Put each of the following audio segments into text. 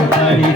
திருப்படி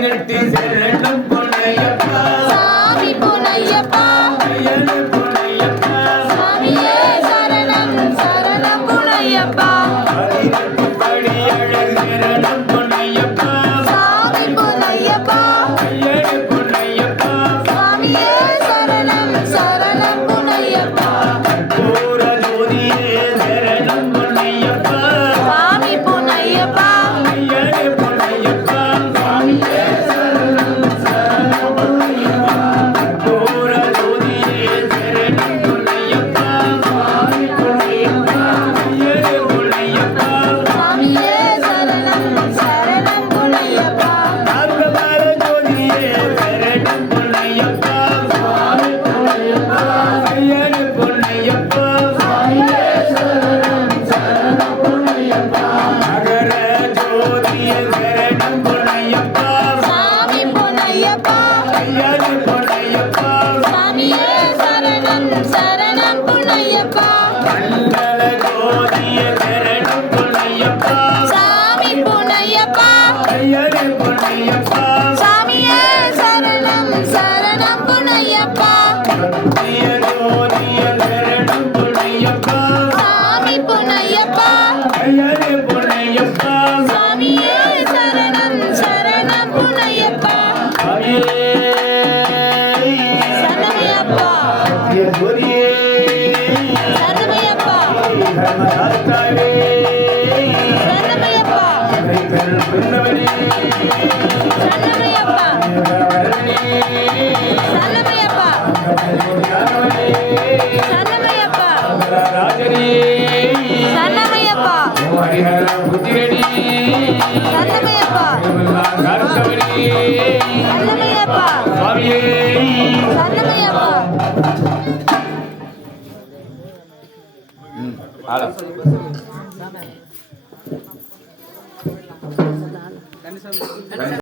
18 சரணம் பொன்னையப்பா சாமி பொன்னையப்பா ஐயனே பொன்னையப்பா சாமியே சரணம் சரணம் பொன்னையப்பா 18 படி அழகு சரணம் பொன்னையப்பா சாமி பொன்னையப்பா ஐயனே பொன்னையப்பா சாமியே சரணம் சரணம் பொன்னையப்பா கற்பூர ஜோதியே சரணம் பொன்னையப்பா சுவாமி பொன்னையப்பா ஐயனே பொன்னையப்பா சுவாமியே சரணம் சரணம் பொன்னையப்பா கற்பூர ஜோதியே சரணம் பொன்னையப்பா சுவாமி பொன்னையப்பா ஐயனே பொன்னையப்பா சுவாமியே சரணம் சரணம் பொன்னையப்பா நாகமர ஜோதியே சரணம் பொன்னையப்பா சுவாமி பொன்னையப்பா ஐயனே பொன்னையப்பா சுவாமியே சரணம் சரணம் பொன்னையப்பா நகர ஜோதியே சரணம் பொன்னையப்பா சுவாமி பொன்னையப்பா ஐயனே பொன்னையப்பா சுவாமியே சரணம் சரணம் பொன்னையப்பா மண்டல ஜோதியே சரணம் பொன்னையப்பா சாமி பொன்னையப்பா ஐயனே பொன்னையப்பா சாமியே சரணம் சரணம் பொன்னையப்பா சத்திய ஜோதியே சரணம் பொன்னையப்பா சாமி பொன்னையப்பா ஐயனே பொன்னையப்பா சாமியே சரணம் சரணம் பொன்னையப்பா சரணமையப்பா சத்திய ஜோதியே சரணமையப்பா தர்மராஜாவே சரணமையப்பா பிறந்தவனே சரணமையப்பா சரணமையப்பா சரணமையப்பா ராஜனே சரணமையப்பா ஹரிஹர புத்திரனே சரணமையப்பா கார்த்தவனே சரணமையப்பா சுவாமியே சரணமையப்பா ஆளா